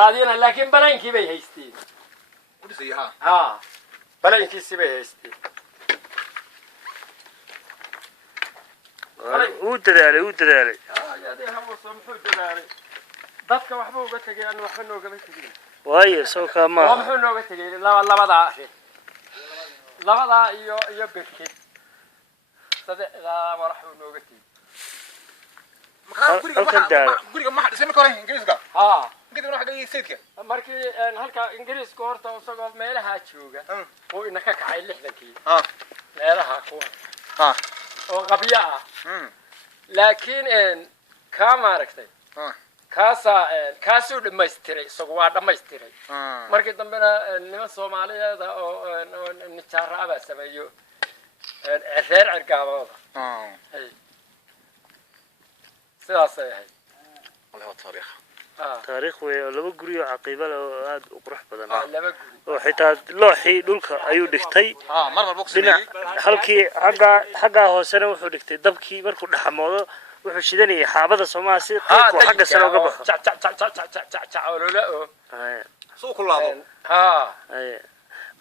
هذين لكن بلين كي بيهستين ودي ها بلين كي سبيهستين ودرالي يا دي هم سمحوا دلالي dadka waxba uga tagay aan waxba nooga tagay waayo soo kama waxba nooga tagay labada iyo berkid sadexda waxba nooga tagay guriga ma xadisay markii hore ingiriiska kadib waxa dhigay sayidka markii halka ingiriiska horta isagoo meelaha jooga oo ina ka kacay 60kii meelaha ku oo qabya laakiin ka maaragtay kaasoo dhammaystiray isagoo waa dhammaystiray markii dambena niman Soomaaliyeed oo nijaaraba sameeyo reer argaabada sidaas ay ahayd والله taariikh taariikh way laba guri oo caqiiba leh oo aad u qurux badan laba guri oo xitaa looxii dhulka ayuu dhigtay mar boqsina halkii xagga hoosena wuxuu dhigtay dabkii markuu dhaxmoodo wuxuu shidanayay xaabada Soomaaliya si qiiqo xagga sare uga baxo soo kulaabo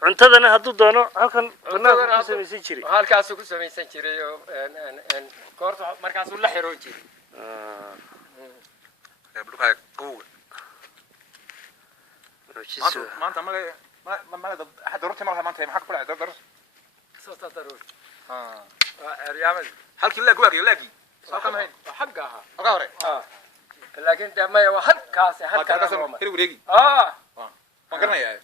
cuntadana hadduu doono halkan banaanka ku samaysan jiray halkaas ku samaysan jiray oo koorta markaas uu la xiroon jiray بلوكا قوة ما أنت ما أحد درت مرة ما أنت محك كل عدد درس صوت درس ريامل هل كلا قوي لاقي صار هين حقها أقاري لكن ده ما هو حق كاسة حق كاسة كيلو ريجي ما قرنا يا